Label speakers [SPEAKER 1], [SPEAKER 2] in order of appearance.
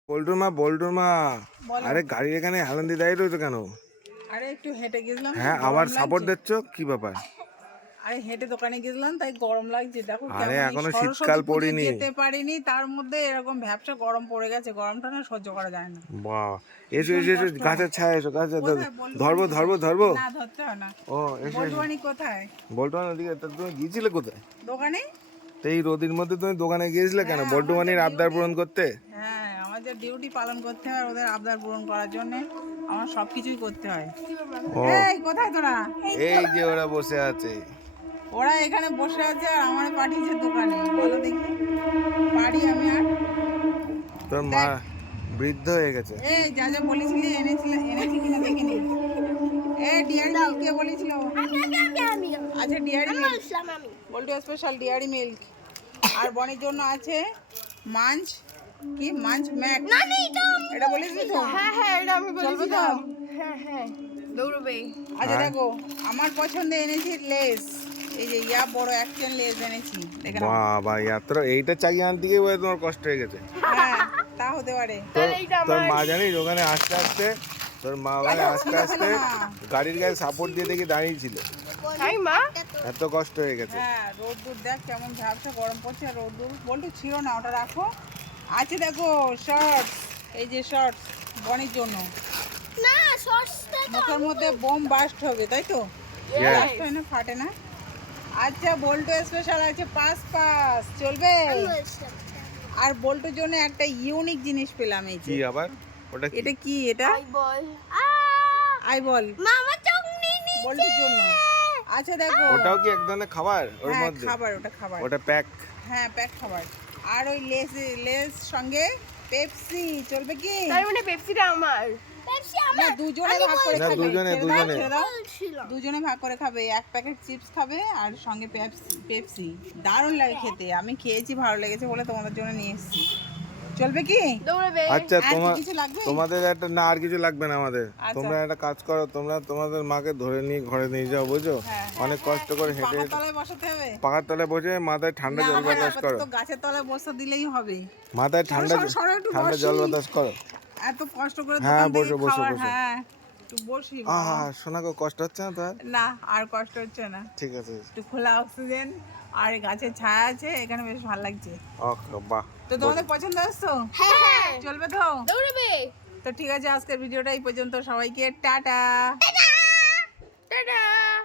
[SPEAKER 1] বল্টুর মা
[SPEAKER 2] বলো।
[SPEAKER 1] আরে গাড়ির এখানে হেলান দিয়ে দাঁড়িয়ে রয়েছে কেন?
[SPEAKER 2] আরে একটু হেঁটে গেছিলাম তো,
[SPEAKER 1] হ্যাঁ,
[SPEAKER 2] গরম
[SPEAKER 1] আবার
[SPEAKER 2] লাগছে।
[SPEAKER 1] সাপোর্ট দিচ্ছ কি ব্যাপার?
[SPEAKER 2] আরে হেঁটে দোকানে গেছিলাম তাই গরম লাগছে। দেখো
[SPEAKER 1] আরে
[SPEAKER 2] কেমন, এই
[SPEAKER 1] এখনো
[SPEAKER 2] সরস্বতী
[SPEAKER 1] শীতকাল
[SPEAKER 2] পুজো
[SPEAKER 1] পড়েনি।
[SPEAKER 2] যেতে পারিনি, তার মধ্যে এরকম ভ্যাপসা গরম পড়ে গেছে। গরমটা না সহ্য করা যায় না।
[SPEAKER 1] বাহ, এসো
[SPEAKER 2] ভীষণ
[SPEAKER 1] এসো এসো,
[SPEAKER 2] কষ্ট
[SPEAKER 1] গাছের
[SPEAKER 2] হয়।
[SPEAKER 1] ছায়া এসো, গাছের
[SPEAKER 2] কোথায় বল্টু
[SPEAKER 1] ধরবো
[SPEAKER 2] বানি
[SPEAKER 1] ধরবো
[SPEAKER 2] কোথায়?
[SPEAKER 1] ধরবো।
[SPEAKER 2] না, ধরতে হয় না।
[SPEAKER 1] ও এসো
[SPEAKER 2] বল্টু
[SPEAKER 1] এসো।
[SPEAKER 2] বানি কোথায়?
[SPEAKER 1] বল্টু বানির দিকে তুমি গিয়েছিলে কোথায়?
[SPEAKER 2] দোকানে।
[SPEAKER 1] তো এই রোদের মধ্যে তুমি দোকানে গিয়েছিলে কেন?
[SPEAKER 2] হ্যাঁ,
[SPEAKER 1] বল্টু
[SPEAKER 2] আমার যে
[SPEAKER 1] বানির আবদার
[SPEAKER 2] ডিউটি।
[SPEAKER 1] পূরণ করতে?
[SPEAKER 2] হ্যাঁ, আমার যে ডিউটি পালন করতে হয়, ওদের আবদার পূরণ করার জন্য আমার সবকিছুই করতে হয়।
[SPEAKER 1] ও
[SPEAKER 2] এই কোথায় তোরা?
[SPEAKER 1] এই যে ওরা বসে আছে।
[SPEAKER 2] ওরা এখানে বসে আছে আর আমার পাঠিয়েছে দোকানে। বলো দেখি, পারি আমি আর?
[SPEAKER 1] তোর মা
[SPEAKER 2] দেখ,
[SPEAKER 1] বৃদ্ধ হয়ে গেছে।
[SPEAKER 2] এই যা যা বলেছিলি এনেছি কিনা দেখিনি। ডিয়ারি মিল্ক কে বলেছিল? আচ্ছা, dairy milk, Boltu special dairy milk. আর বনির জন্য আছে মাঞ্চ, কি মাঞ্চ ম্যাক, এটা বলেছিলি তো?
[SPEAKER 3] হ্যাঁ এটা আমি
[SPEAKER 2] চলবে তো?
[SPEAKER 3] বলেছিলাম। হ্যাঁ দৌড়বে।
[SPEAKER 2] আচ্ছা
[SPEAKER 1] আর
[SPEAKER 2] দেখো, আমার পছন্দ এনেছি লেস। এই যে ইয়া বড় অ্যাকশন লেস এনেছি, দেখে নাও।
[SPEAKER 1] বাবা, এইটা চাগিয়ে আনতে গিয়ে বোধহয় তোমার কষ্ট হয়ে গেছে।
[SPEAKER 2] হ্যাঁ, তা হতে পারে।
[SPEAKER 1] তোর
[SPEAKER 3] এইটা
[SPEAKER 1] তোর
[SPEAKER 3] আমার।
[SPEAKER 1] মা জানিস ওখানে আস্তে আস্তে, তোর মা ওখানে আস্তে আস্তে গাড়ির গায়ে সাপোর্ট দিয়ে দেখি দাঁড়িয়েছিল।
[SPEAKER 3] তাই মা?
[SPEAKER 1] এত কষ্ট হয়ে গেছে।
[SPEAKER 2] হ্যাঁ, রোদ্দুর দেখ কেমন ঝাপসা গরম পড়ছে। আর রোদ্দুর বল্টু ছিল না, ওটা রাখো। আছে দেখো শর্টস, এই যে শর্টস বনির জন্য।
[SPEAKER 3] না সস্তা
[SPEAKER 2] মুখের মধ্যে বোম বাস্ট হবে, তাই তো?
[SPEAKER 1] Yes.
[SPEAKER 2] বাস্ট হয় না, ফাটে না। আচ্ছা, বল্টু স্পেশাল আছে পাস পাস, চলবে? আর বল্টুর জন্য একটা ইউনিক জিনিস পেলাম, এই
[SPEAKER 1] কি
[SPEAKER 2] যে
[SPEAKER 1] আবার? ওটা কি?
[SPEAKER 2] এটা কি? এটা
[SPEAKER 3] আই বল
[SPEAKER 2] আই বল
[SPEAKER 3] মামা চোখ নিনি
[SPEAKER 2] বল্টুর জন্য। আচ্ছা দেখো,
[SPEAKER 1] ওটাও কি এক ধরনের খাবার ওর
[SPEAKER 2] হ্যাঁ
[SPEAKER 1] মধ্যে?
[SPEAKER 2] খাবার, ওটা খাবার।
[SPEAKER 1] ওটা প্যাক?
[SPEAKER 2] হ্যাঁ, প্যাক খাবার। আর ওই লেস, লেস সঙ্গে পেপসি, চলবে কি?
[SPEAKER 3] তার মানে পেপসিটা আমার। পেপসি
[SPEAKER 2] না, দুজনে ভাগ করে
[SPEAKER 1] না,
[SPEAKER 2] খাবে।
[SPEAKER 1] দুজনে,
[SPEAKER 2] ছেড়ে দাও,
[SPEAKER 1] দুজনে।
[SPEAKER 2] ছেড়ে দাও।
[SPEAKER 3] ছিল
[SPEAKER 2] দুজনে ভাগ করে খাবে। এক প্যাকেট চিপস খাবে আর সঙ্গে পেপসি। পেপসি দারুণ লাগে খেতে, আমি খেয়েছি, ভালো লেগেছে বলে তোমাদের জন্য নিয়ে এসেছি। চলবে কি?
[SPEAKER 3] দৌড়বে।
[SPEAKER 1] আচ্ছা,
[SPEAKER 2] আর কি কিছু লাগবে?
[SPEAKER 1] তোমাদের একটা না, আর কিছু লাগবে না আমাদের।
[SPEAKER 2] আচ্ছা।
[SPEAKER 1] তোমরা একটা কাজ করো, তোমরা তোমাদের মাকে ধরে নিয়ে ঘরে নিয়ে যাও, বুঝো?
[SPEAKER 2] হ্যাঁ।
[SPEAKER 1] অনেক কষ্ট করে হেঁটে
[SPEAKER 2] পাখার
[SPEAKER 1] হেঁটে
[SPEAKER 2] তলায় বসাতে হবে?
[SPEAKER 1] পাখার তলায় বসে মাথায় ঠান্ডা
[SPEAKER 2] না,
[SPEAKER 1] জল
[SPEAKER 2] আমার
[SPEAKER 1] বাতাস করো।
[SPEAKER 2] আপাতত গাছের তলায় বসা দিলেই হবে।
[SPEAKER 1] মাথায় ঠান্ডা
[SPEAKER 2] সরো, সরো, একটু
[SPEAKER 1] ঠান্ডা
[SPEAKER 2] বসি।
[SPEAKER 1] জল বাতাস করো।
[SPEAKER 2] এত কষ্ট করে
[SPEAKER 1] হ্যাঁ,
[SPEAKER 2] দোকান থেকে
[SPEAKER 1] বসো, বসো,
[SPEAKER 2] খাবার,
[SPEAKER 1] বসো।
[SPEAKER 2] হ্যাঁ একটু বসি।
[SPEAKER 1] আহা, শোনা গো, কষ্ট হচ্ছে না তো আর?
[SPEAKER 2] না, আর কষ্ট হচ্ছে না।
[SPEAKER 1] ঠিক আছে।
[SPEAKER 2] একটু খোলা অক্সিজেন আর গাছের ছায়া আছে, এখানে বেশ ভালো লাগছে।
[SPEAKER 1] ওকে, বাহ।
[SPEAKER 2] তো তোমাদের পছন্দ আসছো?
[SPEAKER 3] হ্যাঁ
[SPEAKER 2] চলবে তো?
[SPEAKER 3] দৌড়বে।
[SPEAKER 2] তো ঠিক আছে, আজকের ভিডিওটা এই পর্যন্ত। সবাইকে টাটা।
[SPEAKER 3] টাটা।